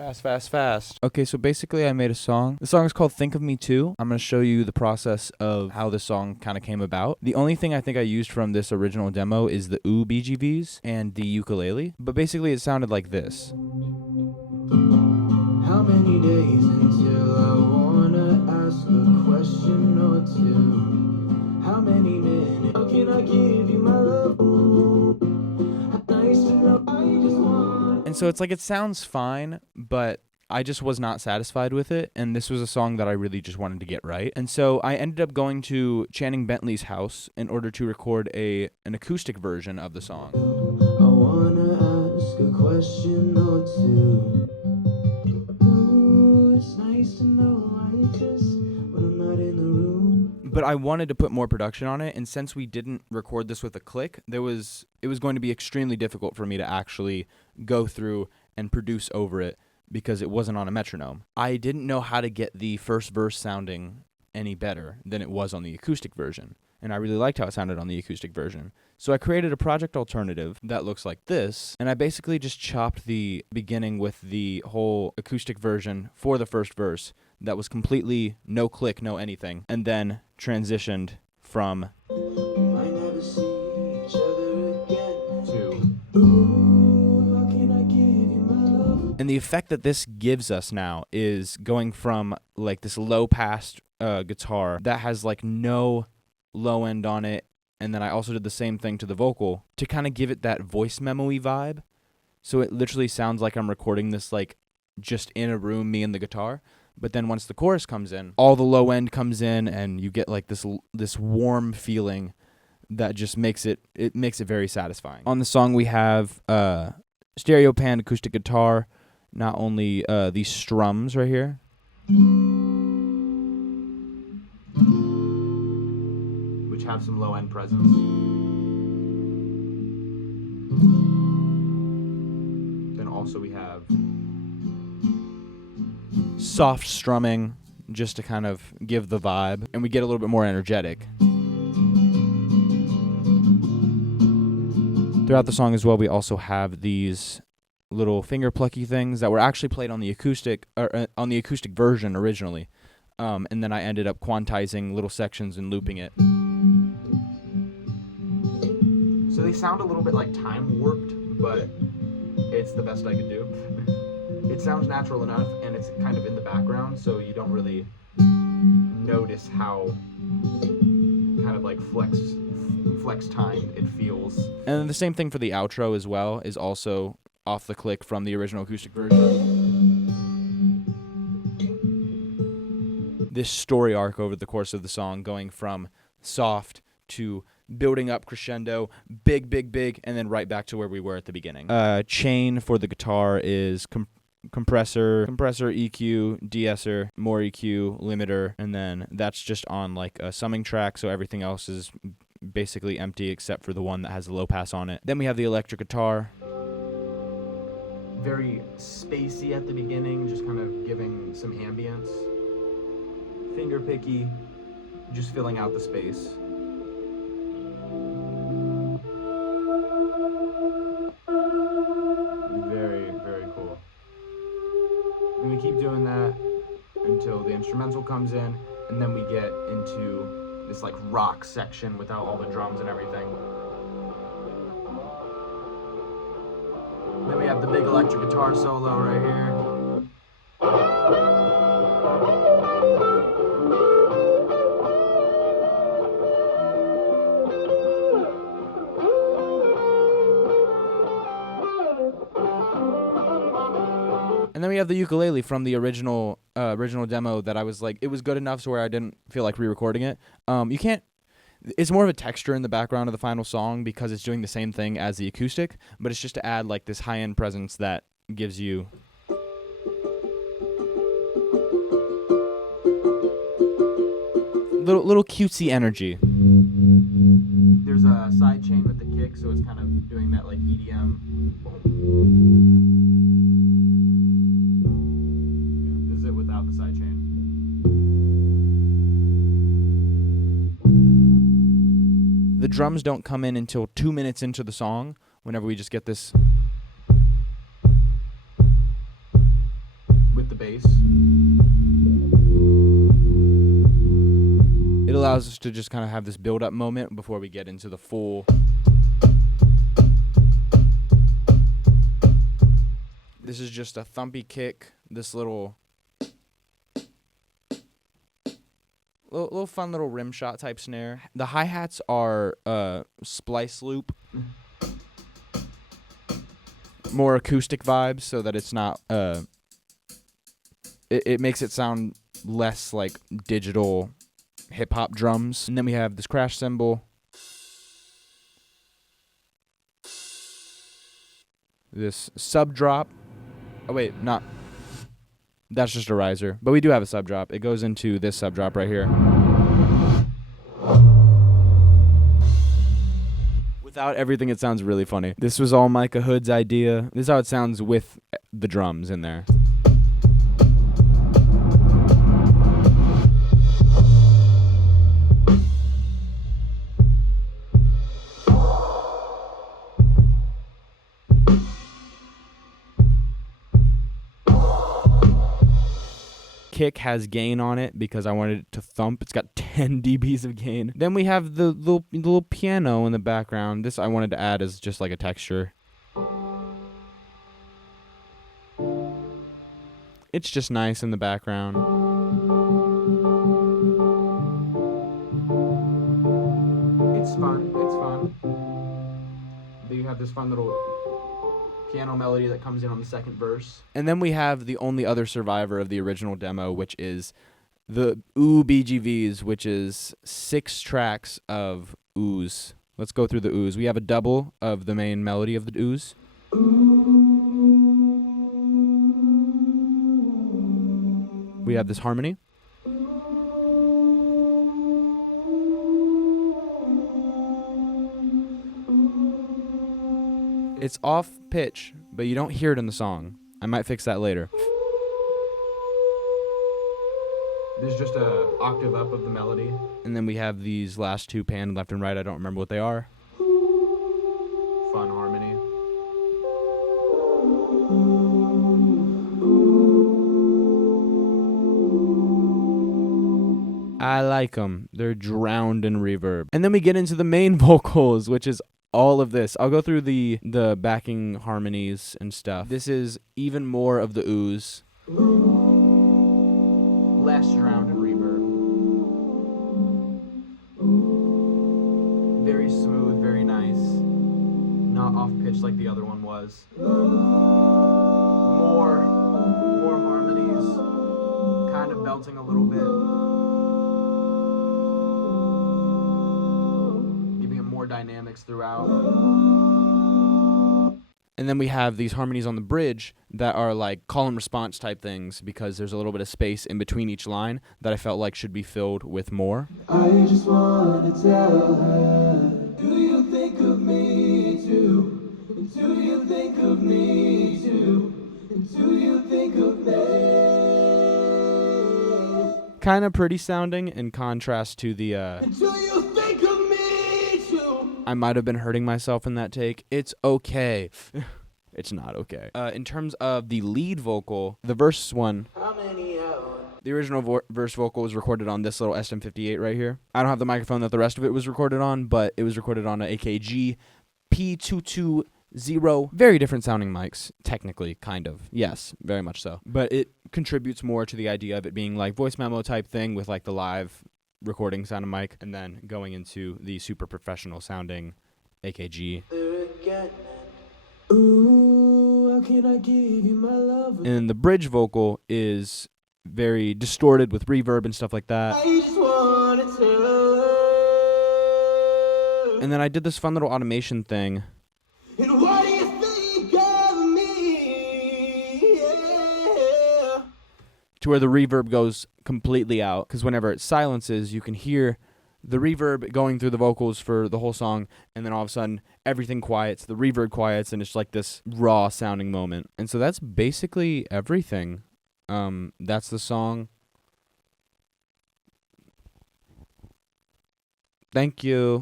Fast. Okay, so basically I made a song. The song is called Think of Me Too. I'm going to show you the process of how this song kind of came about. The only thing I think I used from this original demo is the ooh BGVs and the ukulele. But basically it sounded like this. How many days until I wanna ask a question or two? How many minutes? How can I give you my love? Nice to know I just want. And so it's like it sounds fine, but I just was not satisfied with it, and this was a song that I really just wanted to get right. And so I ended up going to Channing Bentley's house in order to record an acoustic version of the song. I wanna ask a question or two. Ooh, it's nice to know I exist when I'm not in the room. But I wanted to put more production on it, and since we didn't record this with a click, it was going to be extremely difficult for me to actually go through and produce over it because it wasn't on a metronome. I didn't know how to get the first verse sounding any better than it was on the acoustic version, and I really liked how it sounded on the acoustic version. So I created a project alternative that looks like this, and I basically just chopped the beginning with the whole acoustic version for the first verse that was completely no click, no anything, and then transitioned from Might never see each other again. to. Ooh, how can I give you my love? And the effect that this gives us now is going from like this low pass guitar that has like no low end on it, and then I also did the same thing to the vocal to kind of give it that voice memo-y vibe. So it literally sounds like I'm recording this like just in a room, me and the guitar. But then once the chorus comes in, all the low end comes in, and you get like this warm feeling that just makes it very satisfying. On the song we have stereo pan acoustic guitar, not only these strums right here, which have some low end presence. Then also we have soft strumming just to kind of give the vibe, and we get a little bit more energetic. Throughout the song as well, we also have these little finger plucky things that were actually played on the acoustic version originally, and then I ended up quantizing little sections and looping it. So they sound a little bit like time warped, but it's the best I could do. It sounds natural enough, and it's kind of in the background, so you don't really notice how kind of like flex time it feels. And the same thing for the outro as well, is also off the click from the original acoustic version. This story arc over the course of the song, going from soft to building up crescendo, big, and then right back to where we were at the beginning. Chain for the guitar is compressor, EQ, de-esser, more EQ, limiter, and then that's just on like a summing track, so everything else is basically empty except for the one that has a low pass on it. Then we have the electric guitar. Very spacey at the beginning, just kind of giving some ambience. Finger picky, just filling out the space. Very cool. And we keep doing that until the instrumental comes in, and then we get into this like rock section without all the drums and everything. Then we have the big electric guitar solo right here. And then we have the ukulele from the original demo that I was like, it was good enough so where I didn't feel like re-recording it. You can't. It's more of a texture in the background of the final song because it's doing the same thing as the acoustic, but it's just to add like this high-end presence that gives you little cutesy energy. There's a side chain with the kick, so it's kind of doing that like EDM. Yeah, this is it without the side chain. The drums don't come in until 2 minutes into the song, whenever we just get this. bass. It allows us to just kind of have this build-up moment before we get into the full. This is just a thumpy kick, this little fun little rim shot type snare. The hi-hats are splice loop. More acoustic vibes so that it's not it makes it sound less like digital hip hop drums. And then we have this crash cymbal. This sub drop. Oh wait, not. That's just a riser. But we do have a sub drop. It goes into this sub drop right here. Without everything, it sounds really funny. This was all Micah Hood's idea. This is how it sounds with the drums in there. Kick has gain on it because I wanted it to thump. It's got 10 dBs of gain. Then we have the little piano in the background. This I wanted to add as just like a texture. It's just nice in the background. It's fun. It's fun. Then you have this fun little piano melody that comes in on the second verse. And then we have the only other survivor of the original demo, which is the Ooh BGVs, which is 6 tracks of oohs. Let's go through the oohs. We have a double of the main melody of the oohs. We have this harmony. It's off pitch, but you don't hear it in the song. I might fix that later. There's just a octave up of the melody. And then we have these last two panned left and right. I don't remember what they are. Fun harmony. I like them. They're drowned in reverb. And then we get into the main vocals, which is all of this. I'll go through the backing harmonies and stuff. This is even more of the oohs. Less drowned in reverb. Very smooth, very nice. Not off pitch like the other one was. More harmonies. Kind of belting a little bit. More dynamics throughout. And then we have these harmonies on the bridge that are like call and response type things because there's a little bit of space in between each line that I felt like should be filled with more. I just want to tell her, do you think of me too? Do you think of me too? Do you think of me? Kind of pretty sounding in contrast to the Do you think of me too? I might have been hurting myself in that take. It's okay. It's not okay. In terms of the lead vocal, the verse one, How many hours? the original verse vocal was recorded on this little SM58 right here. I don't have the microphone that the rest of it was recorded on, but it was recorded on an AKG P220. Very different sounding mics, technically, kind of. Yes, very much so. But it contributes more to the idea of it being like voice memo type thing with like the live recording sound of mic, and then going into the super professional sounding AKG. Ooh, how can I give you my love? And the bridge vocal is very distorted with reverb and stuff like that. I just wanna tell her. And then I did this fun little automation thing. And what do you think of me? Yeah. To where the reverb goes completely out, because whenever it silences, you can hear the reverb going through the vocals for the whole song, and then all of a sudden everything quiets, the reverb quiets, and it's like this raw sounding moment. And so that's basically everything. That's the song. Thank you.